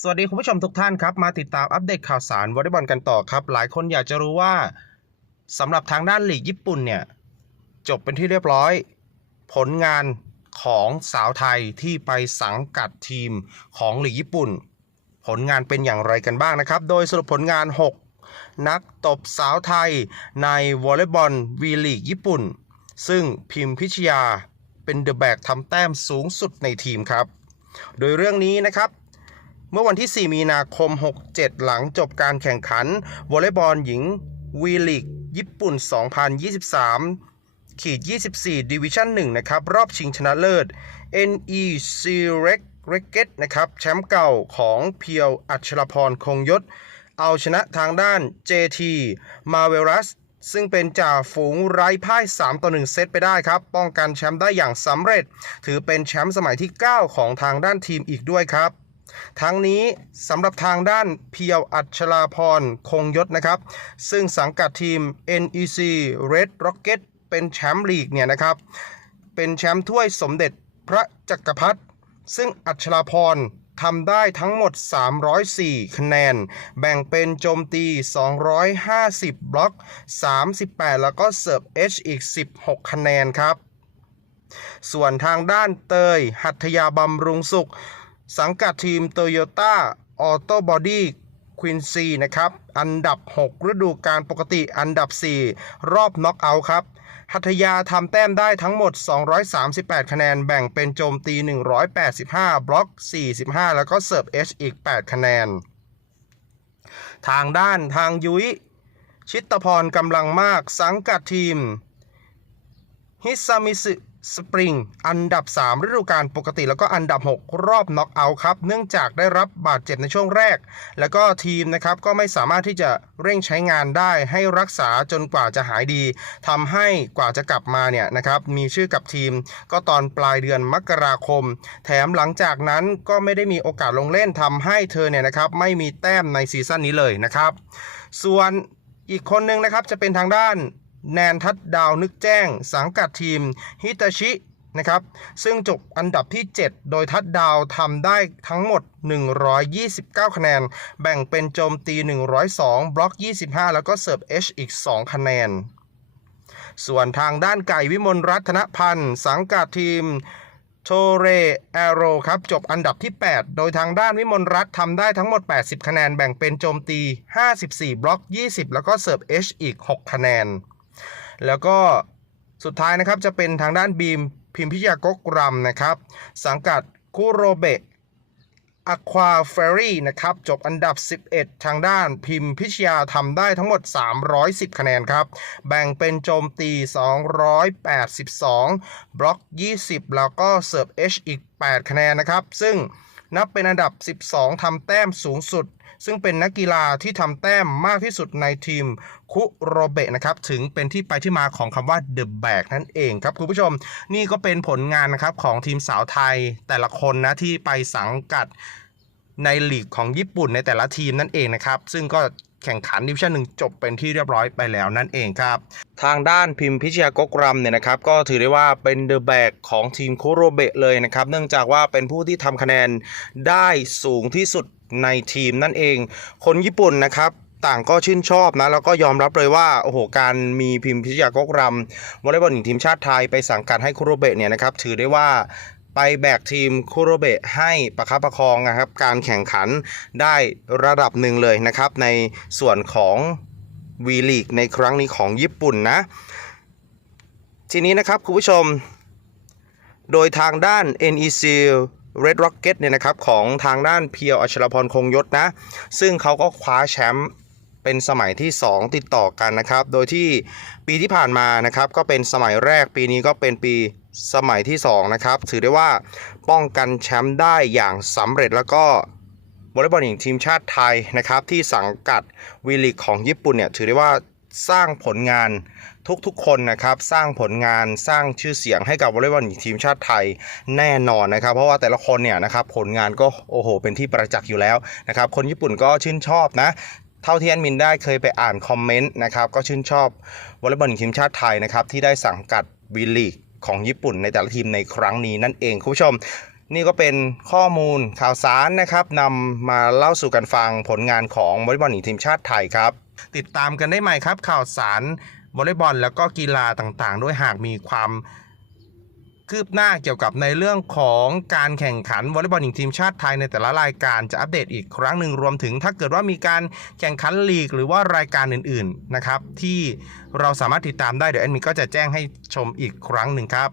สวัสดีคุณผู้ชมทุกท่านครับ มาติดตามอัปเดตข่าวสารวอลเลย์บอลกันต่อครับ หลายคนอยากจะรู้ว่าสำหรับทางด้านลีกญี่ปุ่นเนี่ย จบเป็นที่เรียบร้อย ผลงานของสาวไทยที่ไปสังกัดทีมของลีกญี่ปุ่น ผลงานเป็นอย่างไรกันบ้างนะครับ โดยสรุปผลงาน 6 นักตบสาวไทยในวอลเลย์บอลวีลีกญี่ปุ่น ซึ่งพิมพิชยาเป็นเดอะแบกทำแต้มสูงสุดในทีมครับ โดยเรื่องนี้นะครับ เมื่อวันที่ 4 มีนาคม 67 หลังจบการแข่งขันวอลเลย์บอลหญิงวีลีกญี่ปุ่น 2023ขีด24 ดิวิชั่น 1 นะครับ รอบชิงชนะเลิศ NEC r e c r e c k e t นะครับ แชมป์เก่าของเพียวอัชรพรคงยศ เอาชนะทางด้าน JT m a r v e l o u s ซึ่งเป็นจ่าฝูงไร้พ่าย 3 ต่อ 1 เซตไปได้ครับ ป้องกันแชมป์ได้อย่างสำเร็จ ถือเป็นแชมป์สมัยที่ 9 ของทางด้านทีมอีกด้วยครับ ทั้งนี้สำหรับทางด้านเพียวอัชราพรคงยศนะครับ ซึ่งสังกัดทีม NEC Red Rocket เป็นแชมป์ลีกเนี่ยนะครับ เป็นแชมป์ถ้วยสมเด็จพระจักรพรรดิซึ่งอัชราพรทำได้ทั้งหมด 304 คะแนน แบ่งเป็นโจมตี 250 บล็อก 38 แล้วก็เสิร์ฟ H อีก 16 คะแนนครับ ส่วนทางด้านเตย หัตถยาบำรุงสุข สังกัดทีมโตโยต้าออโตบอดี้ควินซีนะครับ อันดับ 6 ฤดูกาลปกติอันดับ 4 รอบน็อกเอาท์ครับ หัตยาทำแต้มได้ทั้งหมด 238 คะแนน แบ่งเป็นโจมตี 185 บล็อก 45 แล้วก็เสิร์ฟ H อีก 8 คะแนน ทางด้านทางยุ้ย ชิตพรกำลังมากสังกัดทีม ฮิซามิสึ สปริงอันดับ 3 ฤดูกาลปกติแล้วก็อันดับ 6 รอบน็อกเอาท์ครับเนื่องจากได้รับบาดเจ็บในช่วงแรก แล้วก็ทีมนะครับก็ไม่สามารถที่จะเร่งใช้งานได้ให้รักษาจนกว่าจะหายดีทำให้กว่าจะกลับมาเนี่ยนะครับมีชื่อกับทีม ก็ตอนปลายเดือนมกราคม แถมหลังจากนั้นก็ไม่ได้มีโอกาสลงเล่นทำให้เธอเนี่ยนะครับไม่มีแต้มในซีซั่นนี้เลยนะครับส่วนอีกคนหนึ่งนะครับจะเป็นทางด้าน แนนทัดดาวนึกแจ้ง สังกัดทีมฮิตาชินะครับซึ่งจบอันดับที่ 7 โดยทัดดาวทำได้ทั้งหมด 129 คะแนน แบ่งเป็นโจมตี 102 บล็อก 25 แล้วก็เสิร์ฟ H อีก 2 คะแนน ส่วนทางด้านไก่วิมลรัตนพันธ์ สังกัดทีมโชเรแอโรครับ จบอันดับที่ 8 โดยทางด้านวิมลรัตน์ทำได้ทั้งหมด 80 คะแนน แบ่งเป็นโจมตี 54 บล็อก 20 แล้วก็เสิร์ฟ H อีก 6 คะแนน แล้วก็สุดท้ายนะครับจะเป็นทางด้านบีมพิมพิยากกรำนะครับ สังกัดคูโรเบะอะควาเฟรี่นะครับจบอันดับ 11 ทางด้านพิมพิชยาทำได้ทั้งหมด 310 คะแนนครับ แบ่งเป็นโจมตี 282 บล็อก 20 แล้วก็เสิร์ฟ H อีก 8 คะแนนนะครับ ซึ่ง นับเป็นอันดับ 12ทำแต้มสูงสุด ซึ่งเป็นนักกีฬาที่ทำแต้มมากที่สุดในทีมคุโรเบะนะครับ ถึงเป็นที่ไปที่มาของคำว่าเดอะแบกนั่นเองครับคุณผู้ชม นี่ก็เป็นผลงานนะครับของทีมสาวไทยแต่ละคนนะที่ไปสังกัดในลีกของญี่ปุ่นในแต่ละทีมนั่นเองนะครับ ซึ่งก็ แข่งขันดิวิชั่นหนึ่งจบเป็นที่เรียบร้อยไปแล้วนั่นเองครับ ทางด้านพิมพิชยากกรำเนี่ยนะครับ ก็ถือได้ว่าเป็นเดอะแบกของทีมโคโรเบะเลยนะครับ เนื่องจากว่าเป็นผู้ที่ทำคะแนนได้สูงที่สุดในทีมนั่นเอง คนญี่ปุ่นนะครับต่างก็ชื่นชอบนะแล้วก็ยอมรับเลยว่าโอ้โหการมีพิมพิชยากกรำวอลเลย์บอลหญิงทีมชาติไทยไปสังกัดให้คุโรเบะเนี่ยนะครับถือได้ว่า ไปแบกทีมคุโรเบะให้ประคับประคองนะครับ การแข่งขันได้ระดับหนึ่งเลยนะครับ ในส่วนของวีลีกในครั้งนี้ของญี่ปุ่นนะ ทีนี้นะครับคุณผู้ชม โดยทางด้าน NEC Red Rocket เนี่ยนะครับของทางด้านเพียวอัชรพรคงยศนะ ซึ่งเขาก็คว้าแชมป์เป็นสมัยที่ 2 ติดต่อกันนะครับ โดยที่ปีที่ผ่านมานะครับ ก็เป็นสมัยแรกปีนี้ก็เป็นปี สมัยที่ 2 นะครับ ถือได้ว่าป้องกันแชมป์ได้อย่างสำเร็จแล้วก็วอลเลย์บอลหญิงทีมชาติไทยนะครับ ที่สังกัดวีลีกของญี่ปุ่นเนี่ยถือได้ว่าสร้างผลงานทุกๆคนนะครับสร้างผลงานสร้างชื่อเสียงให้กับวอลเลย์บอลหญิงทีมชาติไทยแน่นอนนะครับ เพราะว่าแต่ละคนเนี่ยนะครับผลงานก็โอ้โห เป็นที่ประจักษ์อยู่แล้วนะครับ คนญี่ปุ่นก็ชื่นชอบนะเท่าที่แอดมินได้เคยไปอ่านคอมเมนต์นะครับก็ชื่นชอบวอลเลย์บอลหญิงทีมชาติไทยนะครับที่ได้สังกัดวีลีก ของญี่ปุ่นในแต่ละทีมในครั้งนี้นั่นเองคุณผู้ชมนี่ก็เป็นข้อมูลข่าวสารนะครับนำมาเล่าสู่กันฟังผลงานของวอลเลย์บอลหญิงทีมชาติไทยครับ ติดตามกันได้ใหม่ครับข่าวสารวอลเลย์บอลแล้วก็กีฬาต่างๆ ด้วยหากมีความ คืบหน้าเกี่ยวกับในเรื่องของการแข่งขันวอลเลย์บอลหญิงทีมชาติไทยในแต่ละรายการจะอัปเดตอีกครั้งหนึ่งรวมถึง ถ้าเกิดว่ามีการแข่งขันลีกหรือว่ารายการอื่นๆนะครับที่เราสามารถติดตามได้เดี๋ยวแอดมินก็จะแจ้งให้ชมอีกครั้งหนึ่งครับ